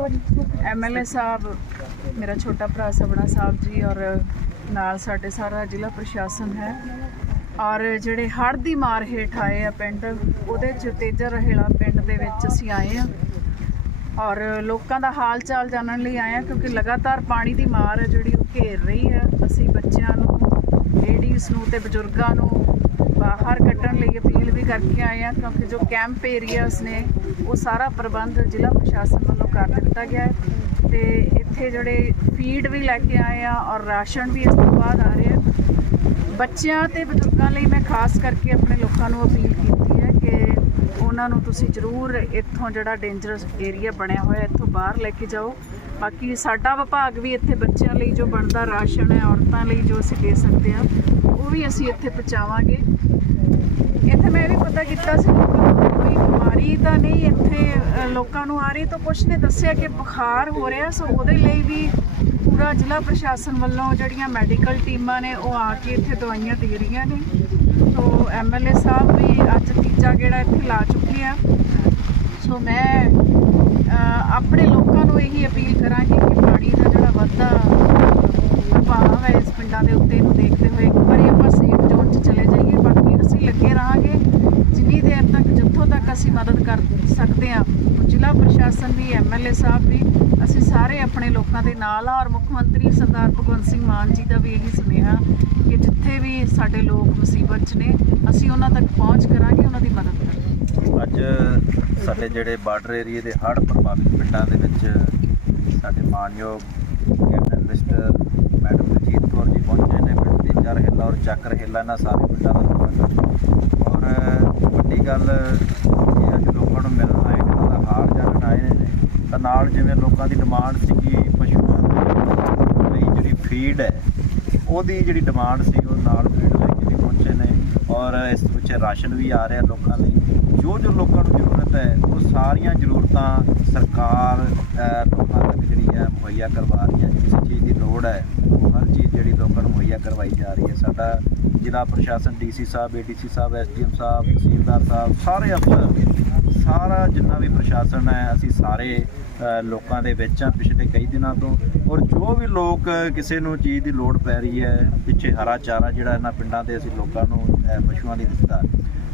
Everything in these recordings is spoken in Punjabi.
ਐਮਐਲਏ ਸਾਹਿਬ, ਮੇਰਾ ਛੋਟਾ ਭਰਾ ਸਬਣਾ ਸਾਹਿਬ ਜੀ ਔਰ ਨਾਲ ਸਾਡੇ ਸਾਰਾ ਜ਼ਿਲ੍ਹਾ ਪ੍ਰਸ਼ਾਸਨ ਹੈ। ਔਰ ਜਿਹੜੇ ਹੜ੍ਹ ਦੀ ਮਾਰ ਹੇਠ ਆਏ ਆ ਪਿੰਡ, ਉਹਦੇ ਚ ਤੇਜਾ ਰਹੇਲਾ ਪਿੰਡ ਦੇ ਵਿੱਚ ਅਸੀਂ ਆਏ ਆ। ਔਰ ਲੋਕਾਂ ਦਾ ਹਾਲ ਚਾਲ ਜਾਣਨ ਲਈ ਆਏ ਆ ਕਿਉਂਕਿ ਲਗਾਤਾਰ ਪਾਣੀ ਦੀ ਮਾਰ ਹੈ ਜਿਹੜੀ ਉਹ ਘੇਰ ਰਹੀ ਹੈ। ਅਸੀਂ ਬੱਚਿਆਂ ਨੂੰ ਲੇਡੀਜ਼ ਨੂੰ ਤੇ ਬਜ਼ੁਰਗਾਂ ਨੂੰ ਬਾਹਰ ਕੱਢਣ ਲਈ ਅਪੀਲ ਵੀ ਕਰਕੇ ਆਏ ਆ, ਕਿਉਂਕਿ ਜੋ ਕੈਂਪ ਏਰੀਆਸ ਨੇ ਉਹ ਸਾਰਾ ਪ੍ਰਬੰਧ ਜ਼ਿਲ੍ਹਾ ਪ੍ਰਸ਼ਾਸਨ ਵੱਲੋਂ ਕਰ ਦਿੱਤਾ ਗਿਆ ਹੈ। ਤੇ ਇੱਥੇ ਜਿਹੜੇ ਫੀਡ ਵੀ ਲੈ ਕੇ ਆਏ ਆ ਔਰ ਰਾਸ਼ਨ ਵੀ ਇਸ ਤੋਂ ਬਾਅਦ ਆ ਰਿਹਾ ਬੱਚਿਆਂ ਤੇ ਬਜ਼ੁਰਗਾਂ ਲਈ ਮੈਂ ਖਾਸ ਕਰਕੇ ਆਪਣੇ ਲੋਕਾਂ ਨੂੰ ਅਪੀਲ ਕੀਤੀ ਹੈ ਕਿ ਉਹਨਾਂ ਨੂੰ ਤੁਸੀਂ ਜ਼ਰੂਰ ਇੱਥੋਂ ਜਿਹੜਾ ਡੇਂਜਰਸ ਏਰੀਆ ਬਣਿਆ ਹੋਇਆ, ਇੱਥੋਂ ਬਾਹਰ ਲੈ ਕੇ ਜਾਓ। ਬਾਕੀ ਸਾਡਾ ਵਿਭਾਗ ਵੀ ਇੱਥੇ ਬੱਚਿਆਂ ਲਈ ਜੋ ਬਣਦਾ ਰਾਸ਼ਨ ਹੈ, ਔਰਤਾਂ ਲਈ ਜੋ ਅਸੀਂ ਦੇ ਸਕਦੇ ਆ ਉਹ ਵੀ ਅਸੀਂ ਇੱਥੇ ਪਹੁੰਚਾਵਾਂਗੇ। ਇੱਥੇ ਮੈਂ ਵੀ ਪਤਾ ਕੀਤਾ ਸੀ ਕੋਈ ਬਿਮਾਰੀ ਤਾਂ ਨਹੀਂ ਇੱਥੇ ਲੋਕਾਂ ਨੂੰ ਆ ਰਹੀ, ਤਾਂ ਕੁਛ ਨੇ ਦੱਸਿਆ ਕਿ ਬੁਖਾਰ ਹੋ ਰਿਹਾ, ਸੋ ਉਹਦੇ ਲਈ ਵੀ ਪੂਰਾ ਜ਼ਿਲ੍ਹਾ ਪ੍ਰਸ਼ਾਸਨ ਵੱਲੋਂ ਜਿਹੜੀਆਂ ਮੈਡੀਕਲ ਟੀਮਾਂ ਨੇ, ਉਹ ਆ ਕੇ ਇੱਥੇ ਦਵਾਈਆਂ ਦੇ ਰਹੀਆਂ ਨੇ। ਸੋ ਐਮਐਲਏ ਸਾਹਿਬ ਵੀ ਅੱਜ ਤੀਜਾ ਗੇੜਾ ਇੱਥੇ ਲਾ ਚੁੱਕੇ ਆ। ਸੋ ਮੈਂ ਆਪਣੇ ਲੋਕਾਂ ਨੂੰ ਇਹੀ ਅਪੀਲ ਕਰਾਂਗੇ ਕਿ ਪਾਣੀ ਦਾ ਜਿਹੜਾ ਵਾਧਾ ਪ੍ਰਭਾਵ ਹੈ ਇਸ ਪਿੰਡਾਂ ਦੇ ਉੱਤੇ ਨੂੰ ਦੇਖਦੇ ਹੋਏ, ਇੱਕ ਵਾਰੀ ਆਪਾਂ ਸੇਫ ਜ਼ੋਨ 'ਚ ਚਲੇ ਜਾਈਏ। ਬਾਕੀ ਅਸੀਂ ਲੱਗੇ ਰਹਾਂਗੇ। ਜਿੰਨੀ ਦੇਰ ਤੱਕ, ਜਿੱਥੋਂ ਤੱਕ ਅਸੀਂ ਮਦਦ ਕਰ ਸਕਦੇ ਹਾਂ, ਜ਼ਿਲ੍ਹਾ ਪ੍ਰਸ਼ਾਸਨ ਵੀ ਐਮਐਲਏ ਸਾਹਿਬ ਵੀ ਅਸੀਂ ਸਾਰੇ ਆਪਣੇ ਲੋਕਾਂ ਦੇ ਨਾਲ ਆ ਔਰ ਮੁੱਖ ਮੰਤਰੀ ਸਰਦਾਰ ਭਗਵੰਤ ਸਿੰਘ ਮਾਨ ਜੀ ਦਾ ਵੀ ਇਹੀ ਸੁਨੇਹਾ ਕਿ ਜਿੱਥੇ ਵੀ ਸਾਡੇ ਲੋਕ ਮੁਸੀਬਤ 'ਚ ਨੇ, ਅਸੀਂ ਉਹਨਾਂ ਤੱਕ ਪਹੁੰਚ ਕਰਾਂਗੇ, ਉਹਨਾਂ ਦੀ ਮਦਦ ਕਰਾਂਗੇ। ਅੱਜ ਸਾਡੇ ਜਿਹੜੇ ਬਾਰਡਰ ਏਰੀਏ ਦੇ ਹੜ੍ਹ ਪ੍ਰਭਾਵਿਤ ਪਿੰਡਾਂ ਦੇ ਵਿੱਚ ਸਾਡੇ ਮਾਨਯੋਗ cabinet minister madam Daljeet Kaur ji ਪਹੁੰਚੇ ਨੇ ਪਿੰਡ ਦੇ ਚਾਰ ਹਿੱਲਾ ਔਰ ਚੱਕਰ ਹਿੱਲਾ, ਇਹਨਾਂ ਸਾਰੇ ਪਿੰਡਾਂ ਦਾ ਔਰ ਵੱਡੀ ਗੱਲ ਇਹ ਅੱਜ ਲੋਕਾਂ ਨੂੰ ਮਿਲਣ ਆਏ ਨੇ ਦਾ ਹਾਲ ਜਾਣਨ ਆਏ ਨੇ, ਤਾਂ ਨਾਲ ਜਿਵੇਂ ਲੋਕਾਂ ਦੀ ਡਿਮਾਂਡ ਸੀਗੀ ਪਸ਼ੂਆਂ ਲਈ ਜਿਹੜੀ ਫੀਡ ਹੈ, ਉਹਦੀ ਜਿਹੜੀ ਡਿਮਾਂਡ ਸੀ ਉਹ ਨਾਲ ਫੀਡ ਔਰ ਇਸ ਵਿੱਚ ਰਾਸ਼ਨ ਵੀ ਆ ਰਿਹਾ ਲੋਕਾਂ ਲਈ। ਜੋ ਜੋ ਲੋਕਾਂ ਨੂੰ ਜ਼ਰੂਰਤ ਹੈ, ਉਹ ਸਾਰੀਆਂ ਜ਼ਰੂਰਤਾਂ ਸਰਕਾਰ ਲੋਕਾਂ ਤੱਕ ਜਿਹੜੀ ਹੈ ਮੁਹੱਈਆ ਕਰਵਾ ਰਹੀ ਹੈ। ਜਿਸ ਚੀਜ਼ ਦੀ ਲੋੜ ਹੈ, ਉਹ ਹਰ ਚੀਜ਼ ਜਿਹੜੀ ਲੋਕਾਂ ਨੂੰ ਮੁਹੱਈਆ ਕਰਵਾਈ ਜਾ ਰਹੀ ਹੈ। ਸਾਡਾ ਜ਼ਿਲ੍ਹਾ ਪ੍ਰਸ਼ਾਸਨ ਡੀਸੀ ਸਾਹਿਬ ਏਡੀਸੀ ਸਾਹਿਬ ਐਸਡੀਐਮ ਸਾਹਿਬ, ਤਹਿਸੀਲਦਾਰ ਸਾਹਿਬ, ਸਾਰੇ ਅਫਸਰ, ਸਾਰਾ ਜਿੰਨਾ ਵੀ ਪ੍ਰਸ਼ਾਸਨ ਹੈ, ਅਸੀਂ ਸਾਰੇ ਲੋਕਾਂ ਦੇ ਵਿੱਚ ਆ ਪਿਛਲੇ ਕਈ ਦਿਨਾਂ ਤੋਂ। ਔਰ ਜੋ ਵੀ ਲੋਕ ਕਿਸੇ ਨੂੰ ਚੀਜ਼ ਦੀ ਲੋੜ ਪੈ ਰਹੀ ਹੈ, ਪਿੱਛੇ ਹਰਾ ਚਾਰਾ ਜਿਹੜਾ ਇਹਨਾਂ ਪਿੰਡਾਂ ਦੇ ਅਸੀਂ ਲੋਕਾਂ ਨੂੰ ਪਸ਼ੂਆਂ ਲਈ ਦਿੱਤਾ।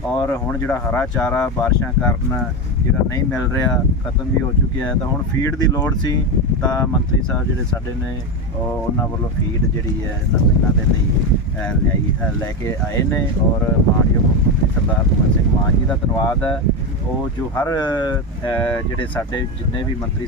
ਔਰ ਹੁਣ ਜਿਹੜਾ ਹਰਾ ਚਾਰਾ ਬਾਰਿਸ਼ਾਂ ਕਾਰਨ ਜਿਹੜਾ ਨਹੀਂ ਮਿਲ ਰਿਹਾ, ਖਤਮ ਵੀ ਹੋ ਚੁੱਕਿਆ ਹੈ, ਤਾਂ ਹੁਣ ਫੀਡ ਦੀ ਲੋੜ ਸੀ, ਤਾਂ ਮੰਤਰੀ ਸਾਹਿਬ ਜਿਹੜੇ ਸਾਡੇ ਨੇ ਉਹਨਾਂ ਵੱਲੋਂ ਫੀਡ ਜਿਹੜੀ ਹੈ ਇਹਨਾਂ ਪਿੰਡਾਂ ਦੇ ਲਈ ਲਿਆਈ ਲੈ ਕੇ ਆਏ ਨੇ। ਔਰ ਮਾਨਯੋਗ ਮੁੱਖ ਮੰਤਰੀ ਸਰਦਾਰ ਭਗਵੰਤ ਸਿੰਘ ਮਾਨ ਜੀ ਦਾ ਧੰਨਵਾਦ ਹੈ। ਉਹ ਜੋ ਹਰ ਜਿਹੜੇ ਸਾਡੇ ਜਿੰਨੇ ਵੀ ਮੰਤਰੀ